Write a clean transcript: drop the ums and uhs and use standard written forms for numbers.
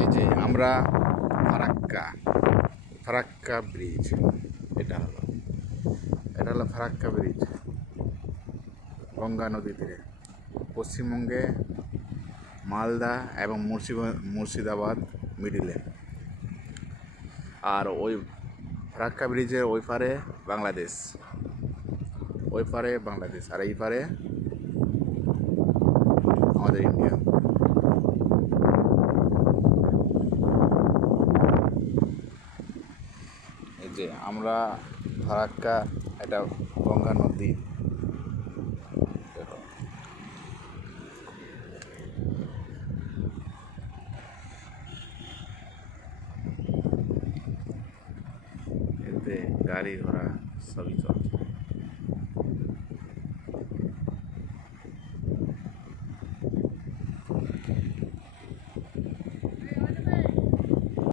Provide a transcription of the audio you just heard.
এই যে আমরা ফারাক্কা ফারাক্কা ব্রিজ, এটা হলো ফারাক্কা ব্রিজ, গঙ্গা নদী তীরে পশ্চিমবঙ্গে মালদা এবং মুর্শিদাবাদ মিডিলে। আর ওই ফারাক্কা ব্রিজের ওই পারে বাংলাদেশ, আর এই পারে আমাদের ইন্ডিয়া। এই যে আমরা ফারাক্কা, এটা গঙ্গা নদী, এতে গাড়ি ঘোড়া সবই চলে।